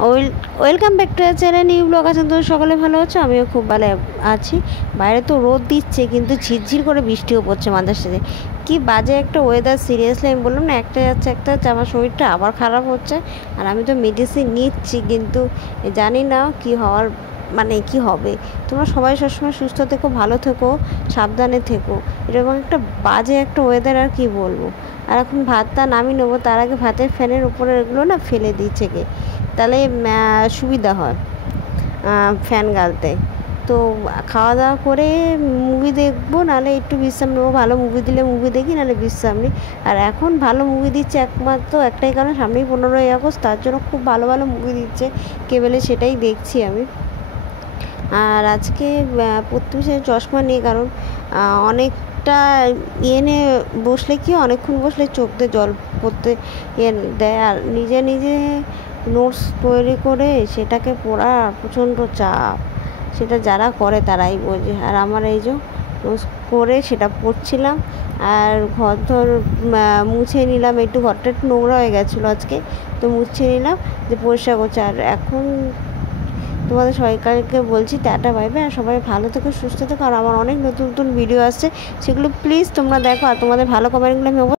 Welcome back to channel new blog. আছেন তো সকলে ভালো আছো? আমিও খুব ভালো আছি। বাইরে তো রোদ দিচ্ছে কিন্তু ঝিরঝির করে বৃষ্টিও পড়ছে মাঝে সাথে। কি বাজে একটা ওয়েদার, সিরিয়াসলি আমি বললাম না, একটা যাচ্ছে একটা যাচ্ছে, আমার শরীরটা আবার খারাপ হচ্ছে। আর আমি তো মেডিসিন নিচ্ছি কিন্তু জানি না কি হওয়ার, মানে কি হবে। তোমরা সবাই সবসময় সুস্থ থেকো, ভালো থেকো, সাবধানে থেকো। এরকম একটা বাজে একটা ওয়েদার, আর কি বলবো। আর এখন ভাতটা নামিয়ে নেবো, তার আগে ভাতের ফ্যানের উপরে এগুলো না ফেলে দিচ্ছে কে, তাহলে সুবিধা হয় ফ্যান গালতে। তো খাওয়া দাওয়া করে মুভি দেখবো, নাহলে একটু বিশ্রাম নেবো। ভালো মুভি দিলে মুভি দেখি, নাহলে বিশ্রাম নিই। আর এখন ভালো মুভি দিচ্ছে একমাত্র একটাই কারণ, সামনেই 15ই আগস্ট, তার জন্য খুব ভালো ভালো মুভি দিচ্ছে কেবেলে, সেটাই দেখছি আমি। আর আজকে প্রত্যেক চশমা নিয়ে, কারণ অনেকটা নিয়ে বসলে কি, অনেকক্ষণ বসলে চোখ দিয়ে জল পড়তে দেয়। আর নিজে নিজে নোটস তৈরি করে সেটাকে পড়া প্রচণ্ড চাপ, সেটা যারা করে তারাই বোঝে। আর আমার এই যে নোটস করে সেটা পড়ছিলাম। আর ঘর ধর মুছে নিলাম, একটু ঘরটা একটু নোংরা হয়ে গেছিলো আজকে, তো মুছে নিলাম, যে পরিষ্কার করছে। আর এখন তোমাদের সবাইকে বলছি টাটা বাই বাই। আর সবাই ভালো থেকো, সুস্থ থেকো। আর আমার অনেক নতুন নতুন ভিডিও আসছে, সেগুলো প্লিজ তোমরা দেখো। আর তোমাদের ভালো কমেন্টগুলো আমি